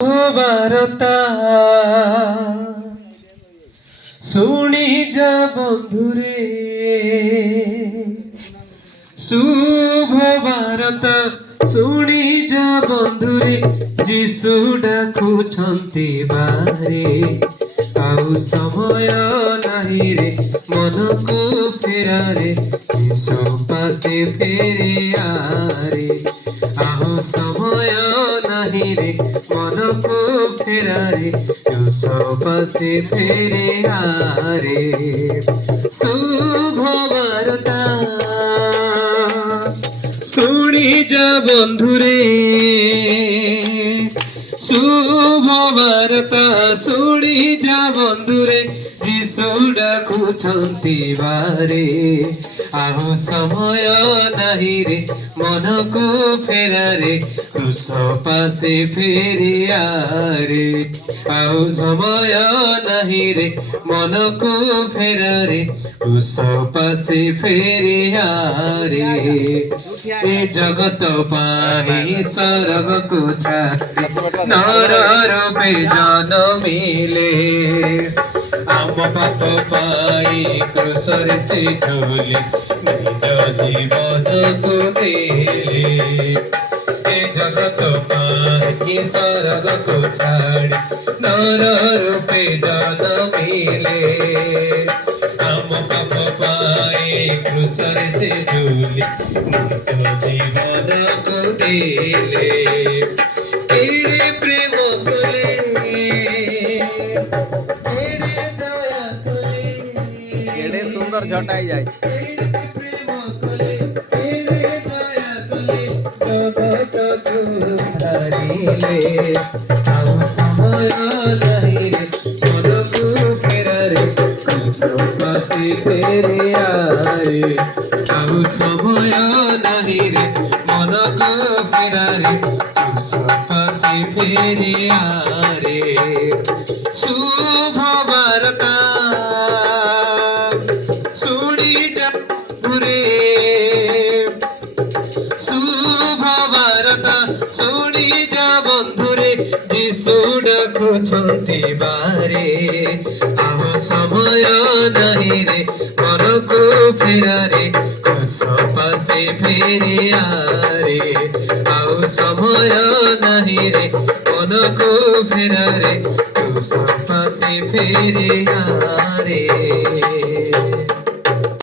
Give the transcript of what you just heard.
বারতা শুনি যা বন্ধুরে শুভ বারতা শুনি যা বন্ধুরে যিশু ডাকুଛନ୍ତି ବାରେ ଆଉ ସମୟ ନାହିଁ ରେ ମନକୁ ଫେରାରେ ଯୀଶୁ ପାଶେ ଫେରେ ଆରେ ଆଉ ସମୟ ନାହିଁ ରେ ମନକୁ ଫେରାରେ ଯୀଶୁ ପାଶେ ଫେରେ ଆରେ শুভ বার্তা শুনি যা বন্ধুরে শুভ বার্তা শুনি যা বন্ধুরে যিশু ডাকুଛନ୍ତି ବାରେ ଆଉ ସମୟ ନାହିଁ ରେ ମନକୁ ଫେରାରେ କୃଷ ପାଶେ ଫେରି ଆରେ ଆଉ ସମୟ ନାହିଁ ରେ ମନକୁ ଫେରାରେ କୃଷ ପାଶେ ଫେରି ଆରେ ଏ ଜଗତ ପାଇଁ ସ୍ୱର୍ଗକୁ ଛାଡ଼ି ନର ରୂପେ ଜନ୍ମିଲେ ଆମ ପାପ ପାଇଁ କୃଷରେ ସେ ଝୁଲି ନିଜ ଜୀବନକୁ ଦେଲେ ଏ ଜଗତ ପାଇଁ ସ୍ୱର୍ଗକୁ ଛାଡ଼ି ନର ରୂପେ ଜନ୍ମିଲେ ଆମ ପାପ ପାଇଁ କୃଷରେ ସେ ଝୁଲି ନିଜ ଜୀବନକୁ ଦେଲେ ଏଡ଼େ ପ୍ରେମ କଲେ एडे सुंदर झटाई जाए ফেরে আরে ଆଉ ସମୟ ନାହିଁ ରେ ମନକୁ ଫେରାରେ ପାଶେ ଫେରେ ଆରେ শুভ বার্তা শুনি যা ঘুরে শুভ বার্তা শুনি যা বন্ধুরে যিশু ডাকুଛନ୍ତି ବାରେ ଆଉ ସମୟ ନାହିଁ ରେ ମନକୁ ଫେରାରେ କୃଷ ପାଶେ ଫେରେ ଆରେ ଆଉ ସମୟ ନାହିଁ ରେ ମନକୁ ଫେରାରେ କୃଷ ପାଶେ ଫେରେ ଆରେ